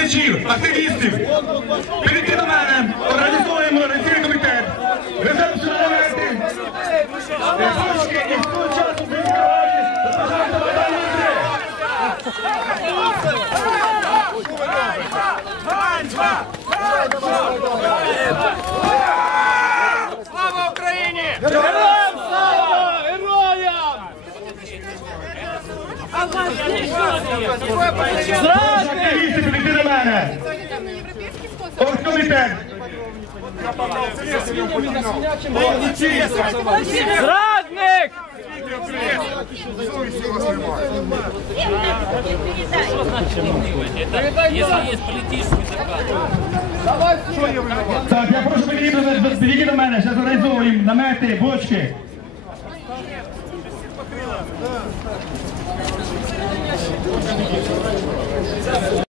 діячів, активістів. Підійти до мене, організуємо реційний комітет. Сюди намети. Бочки і в той час українські громаді вода. Слава Україні! Героям слава! Героям! Зрадник! Активісти, підійти до мене. Оргкомітет. Зрадник! Так, я прошу підійти до мене, зараз організовуємо намети, бочки.